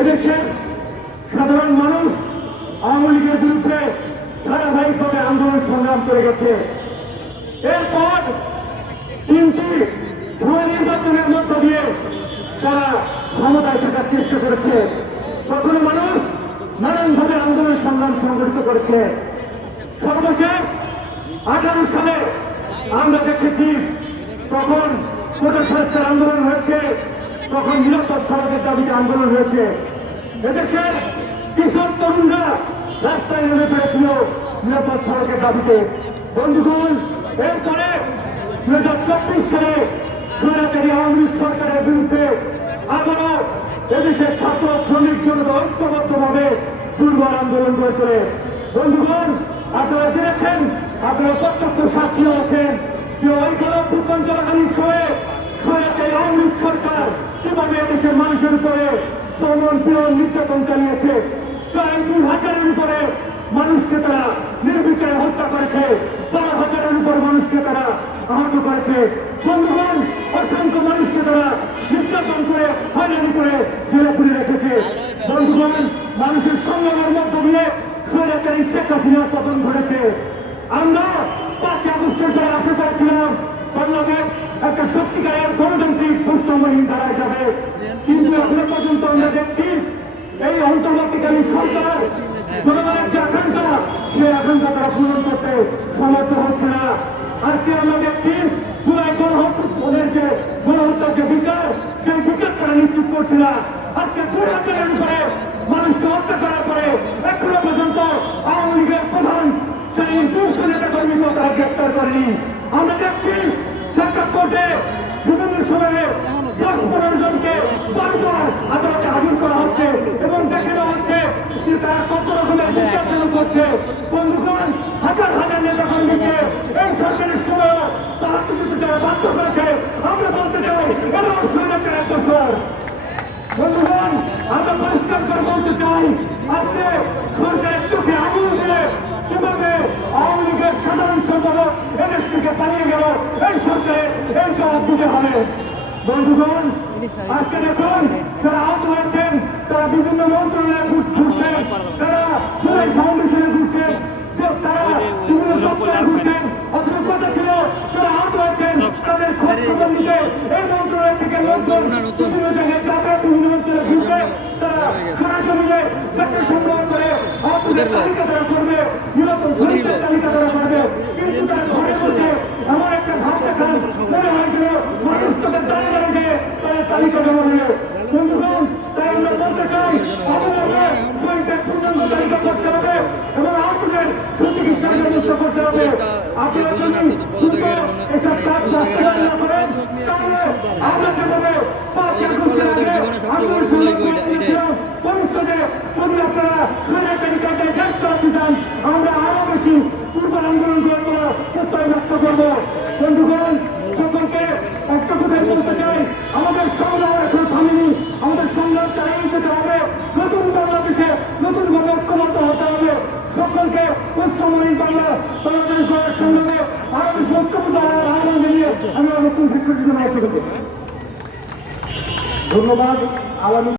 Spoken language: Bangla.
এদেশের সাধারণ মানুষ আওয়ামী লীগের বিরুদ্ধে ধারাবাহিকভাবে আন্দোলন সংগ্রাম করে গেছে। এরপর তিনটি ভুয়া নির্বাচনের মধ্য দিয়ে তারা ক্ষমতায় থাকার চেষ্টা করেছে। তখন মানুষ নানানভাবে আন্দোলন সংগ্রাম সংগঠিত করেছে। সর্বশেষ আঠারো সালে আমরা দেখেছি তখন কোটা সংস্কার আন্দোলন হয়েছে। তখন নিরাপদ সড়কের দাবিতে আন্দোলন হয়েছে। এদেশের কিশোর তরুণরা রাস্তায় নেমে পড়েছিল নিরাপদ সড়কের দাবিতে। বন্ধুগণ, এরপরে দু হাজার চব্বিশ সালে স্বৈরাচারী আওয়ামী লীগ সরকারের বিরুদ্ধে আবারও এদেশের ছাত্র শ্রমিক জনতা ঐক্যবদ্ধভাবে দুর্বল আন্দোলন গড়ে তোলে। বন্ধুগণ, আপনারা জেনেছেন, আপনারা প্রত্যক্ষ সাক্ষী আছেন ওই গণপুত্তন চলাকালীন সময়ে স্বৈরাচারী আওয়ামী লীগ সরকার কীভাবে মানুষের উপরে পীড়ন নির্যাতন চালিয়েছে। প্রায় দুই হাজারের উপরে মানুষকে তারা নির্বিচারে হত্যা করেছে। বারো হাজারের উপর মানুষকে তারা আহত করেছে। বন্ধুগণ, অসংখ্য মানুষকে তারা নির্যাতন করে হয়রানি করে জেলে পুরে রেখেছে। বন্ধুগণ, মানুষের সংগ্রামের মধ্য দিয়ে স্বৈরাচারী শেখ হাসিনার পতন ঘটেছে। আমরা পাঁচ আগস্টের পরে আশা করেছিলাম, বাংলাদেশ একটা সত্যিকারের গণতান্ত্রিক বৈষম্যহীন ধারায় যাবে। কিন্তু এখনও পর্যন্ত আমরা দেখছি এই অন্তর্বর্তীকালীন সরকার জনগণের যে আকাঙ্ক্ষা, সেই আকাঙ্ক্ষা তারা পূরণ করতে সমর্থ হচ্ছে না। আজকে আমরা দেখছি জুলাই গণহত্যার যে গণহত্যার যে বিচার, সেই বিচার তারা নিশ্চিত করছে না। আজকে দুই হাজারের উপরে মানুষকে হত্যা করার পরে এখনও পর্যন্ত আওয়ামী লীগের প্রধান, সেই দুশো নেতা কর্মীকেও তারা গ্রেপ্তার করেনি আমরা দেখছি ঢাকা কোর্টে বিভিন্ন সময়ে দশ পনেরো জনকে বারবার আদালতে হাজির করা হচ্ছে এবং দেখে দেওয়া হচ্ছে যে তারা কত রকমের করছে বন্ধুগণ, হাজার হাজার নেতা কর্মীকে এই সরকারের সময় তারা কিন্তু বাধ্য করেছে। আমরা বলতে চাই এরাও স্বৈরাচার এক দোষর বন্ধুগণ, আমরা পরিষ্কার করে বলতে চাই, আজকে সরকারের চোখে আগুন দিয়ে কীভাবে আওয়ামী লীগের সাধারণ সম্পাদক এদেশ থেকে পালিয়ে গেল, এই সরকারের এই জবাব দিতে হবে। বন্ধুগণ, আজকে দেখুন, যারা আহত হয়েছেন, তারা বিভিন্ন মন্ত্রণালয়ে ঘুর- ঘুরছেন তারা জুলাই ফাউন্ডেশনে ঘুরছেন যে- তারা বিভিন্ন দপ্তরে ঘুরছেন অথচ কথা ছিল যারা আহত হয়েছেন তাদের খোঁজ খবর নিতে এই মন্ত্রণালয় থেকে লোকজন বিভিন্ন জায়গায় যাবে বিভিন্ন অঞ্চলে ঘুরবে তারা সারা জমিনে যাতে সংগ্রহ করে আহতদের তালিকা তারা করবে নিরতন শহীদদের তালিকা তারা করবে কিন্তু তারা ঘরে বসে এমন একটা ভাব দেখান মনে হয়েছিল মানুষ তাদের দাঁড়িয়ে দাঁড়িয়ে তাদের তালিকা জমা বন্ধুগণ তাই আমরা বলতে চাই অবলম্বে শহীদদের পূর্ণাঙ্গ তালিকা করতে হবে এবং সুচিকিৎসার ব্যবস্থা করতে হবে। আপনারা যদি দ্রুত এসব কাজ বাস্তবায়ন না করেন তাহলে আমরা যেভাবে পাঁচ আগস্টের আগে আন্দোলন সংগ্রাম করেছিলাম ভবিষ্যতে যদি আপনারা সরকারি কাজে দেশ চালাতে চান আমরা আরও বেশি দুর্বল আন্দোলন করব প্রত্যয় ব্যক্ত করব বন্ধুগণ সকলকে একটা কথাই বলতে চাই আমাদের সংগ্রাম এখন থামেনি আমাদের সংগ্রাম চালিয়ে যেতে হবে নতুন বাংলাদেশে নতুন ভাবে ঐক্যবদ্ধ হতে হবে সকলকে পশ্চিমবঙ্গ, বাংলা, বাংলাদেশ গড়ার সংগ্রামে আরও ঐক্যবদ্ধ হওয়ার আহ্বান জানিয়ে আমি আমার নতুন স্বীকৃতি জানাই ধন্যবাদ। আগামী